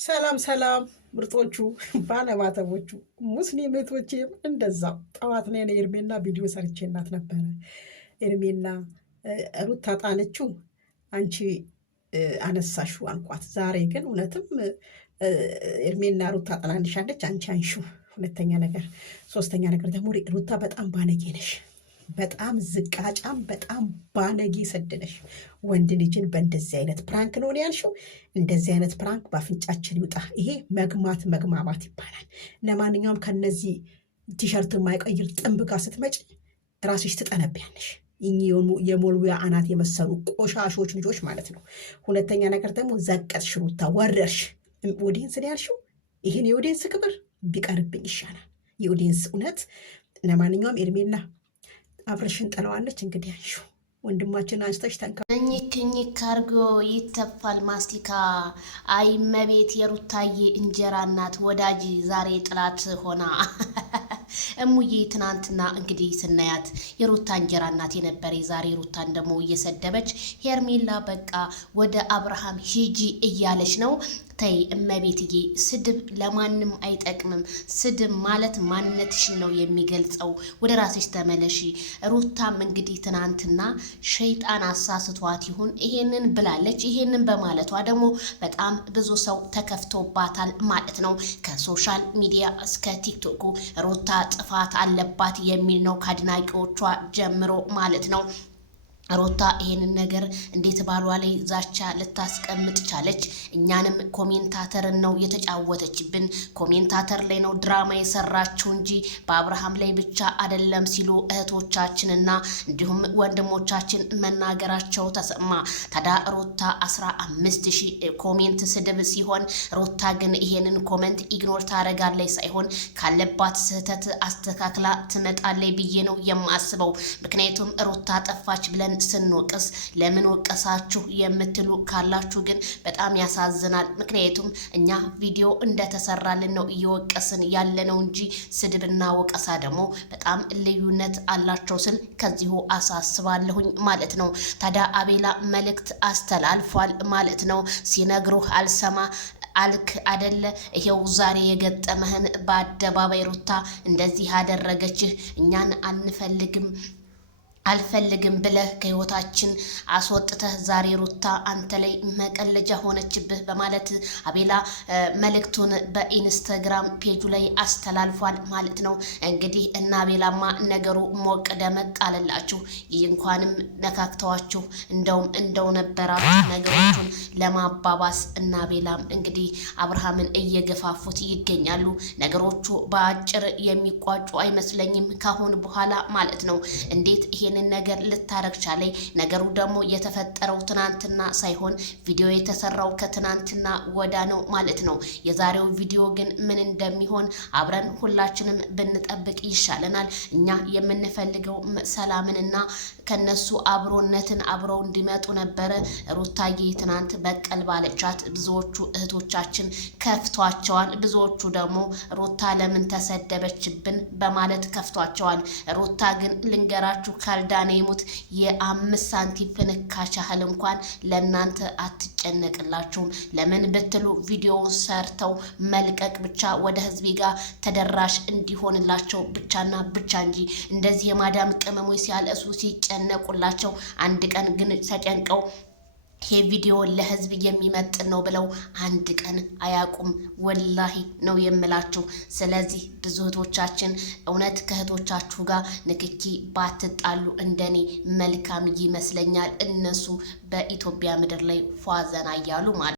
ሰላም ሰላም ምርጦቹ ባለማተቦቹ ሙስሊም እህቶቼም እንደዛው ጠዋት ላይ እኔ ኤርሜና ቪዲዮ ሰርቼላት ነበረ። ኤርሜና ሩታ ጣለችው፣ አንቺ አነሳሹ አልኳት። ዛሬ ግን እውነትም ኤርሜና ሩታ ጣላንሻለች፣ አንቺ አንሹ። ሁለተኛ ነገር፣ ሶስተኛ ነገር ደግሞ ሩታ በጣም ባለጌ ነሽ። በጣም ዝቃጫም በጣም ባለጌ ሰድነሽ ወንድ ልጅን በእንደዚህ አይነት ፕራንክ ነው ያልሽው። እንደዚህ አይነት ፕራንክ በአፍንጫችን ይውጣ። ይሄ መግማማት ይባላል። ለማንኛውም ከነዚህ ቲሸርት የማይቀይር ጥንብ ጋር ስትመጪ ራስሽ ትጠነቢያለሽ። የሞልዊያ አናት የመሰሉ ቆሻሾች ልጆች ማለት ነው። ሁለተኛ ነገር ደግሞ ዘቀጥሽ፣ ሩታ ወረርሽ። ኦዲየንስ ነው ያልሽው። ይህን የኦዲየንስ ክብር ቢቀርብኝ ይሻላል። የኦዲየንስ እውነት። ለማንኛውም ኤርሜላ አብረሽን ጥለዋለች። እንግዲህ አንሹ ወንድማችን አንስተሽ እኝክ አርጎ ይተፋል ማስቲካ። አይ መቤት የሩታዬ እንጀራ እናት ወዳጅ ዛሬ ጥላት ሆና እሙዬ ትናንትና እንግዲህ ስናያት የሩታ እንጀራ እናት የነበረ ዛሬ ሩታን ደግሞ እየሰደበች ሄርሜላ በቃ ወደ አብርሃም ሂጂ እያለች ነው። ተይ እመቤትዬ፣ ስድብ ለማንም አይጠቅምም። ስድብ ማለት ማንነትሽን ነው የሚገልጸው። ወደ ራስሽ ተመለሺ። ሩታም እንግዲህ ትናንትና ሸይጣን አሳስቷት ይሁን ይሄንን ብላለች። ይሄንን በማለቷ ደግሞ በጣም ብዙ ሰው ተከፍቶባታል ማለት ነው። ከሶሻል ሚዲያ እስከ ቲክቶኩ ሩታ ጥፋት አለባት የሚል ነው ከአድናቂዎቿ ጀምሮ ማለት ነው። ሩታ ይሄንን ነገር እንዴት ባሏ ላይ ዛቻ ልታስቀምጥ ቻለች? እኛንም ኮሜንታተርን ነው የተጫወተችብን። ኮሜንታተር ላይ ነው ድራማ የሰራችው እንጂ በአብርሃም ላይ ብቻ አይደለም ሲሉ እህቶቻችንና እንዲሁም ወንድሞቻችን መናገራቸው ተሰማ። ታዲያ ሩታ 15,000 ኮሜንት ስድብ ሲሆን ሩታ ግን ይሄንን ኮሜንት ኢግኖር ታደርጋለች ሳይሆን ካለባት ስህተት አስተካክላ ትመጣለች ብዬ ነው የማስበው። ምክንያቱም ሩታ ጠፋች ብለን ስንወቅስ ለምን ወቀሳችሁ የምትሉ ካላችሁ ግን በጣም ያሳዝናል። ምክንያቱም እኛ ቪዲዮ እንደተሰራልን ነው እየወቀስን ያለነው እንጂ ስድብና ወቀሳ ደግሞ በጣም ልዩነት አላቸው ስል ከዚሁ አሳስባለሁኝ ማለት ነው። ታዲያ አቤላ መልእክት አስተላልፏል ማለት ነው። ሲነግሩህ አልሰማ አልክ አደለ? ይሄው ዛሬ የገጠመህን በአደባባይ ሩታ እንደዚህ ያደረገችህ እኛን አልፈልግም ብለህ ከህይወታችን አስወጥተህ ዛሬ ሩታ አንተ ላይ መቀለጃ ሆነችብህ በማለት አቤላ መልእክቱን በኢንስታግራም ፔጁ ላይ አስተላልፏል ማለት ነው። እንግዲህ እና አቤላማ ነገሩ ሞቅ ደመቅ አለላችሁ። ይህ እንኳንም ነካክተዋችሁ እንደው ነበራችሁ ነገሮቹን ለማባባስ እና አቤላም እንግዲህ አብርሃምን እየገፋፉት ይገኛሉ። ነገሮቹ በአጭር የሚቋጩ አይመስለኝም ካሁን በኋላ ማለት ነው። እንዴት ይሄንን ነገር ልታረግ ቻለኝ? ነገሩ ደግሞ የተፈጠረው ትናንትና ሳይሆን ቪዲዮ የተሰራው ከትናንትና ወዳ ነው ማለት ነው። የዛሬው ቪዲዮ ግን ምን እንደሚሆን አብረን ሁላችንም ብንጠብቅ ይሻለናል። እኛ የምንፈልገው ሰላምንና ከነሱ አብሮነትን አብረው እንዲመጡ ነበረ። ሩታዬ ትናንት በቀል ባለቻት ብዙዎቹ እህቶቻችን ከፍቷቸዋል። ብዙዎቹ ደግሞ ሩታ ለምን ተሰደበችብን በማለት ከፍቷቸዋል። ሩታ ግን ልንገራችሁ ካልዳነ ይሙት የ5 ሳንቲም ፍንካች ያህል እንኳን ለእናንተ አትጨነቅላችሁም። ለምን ብትሉ ቪዲዮውን ሰርተው መልቀቅ ብቻ ወደ ህዝብ ጋር ተደራሽ እንዲሆንላቸው ብቻና ብቻ እንጂ እንደዚህ የማዳም ቅመሞች ሲያለሱ ሲጨነቁላቸው አንድ ቀን ግን ተጨንቀው ይሄ ቪዲዮ ለህዝብ የሚመጥን ነው ብለው አንድ ቀን አያቁም። ወላሂ ነው የምላችሁ። ስለዚህ ብዙ እህቶቻችን እውነት ከእህቶቻችሁ ጋር ንክኪ ባትጣሉ እንደኔ መልካም ይመስለኛል። እነሱ በኢትዮጵያ ምድር ላይ ፏዘና እያሉ ማለት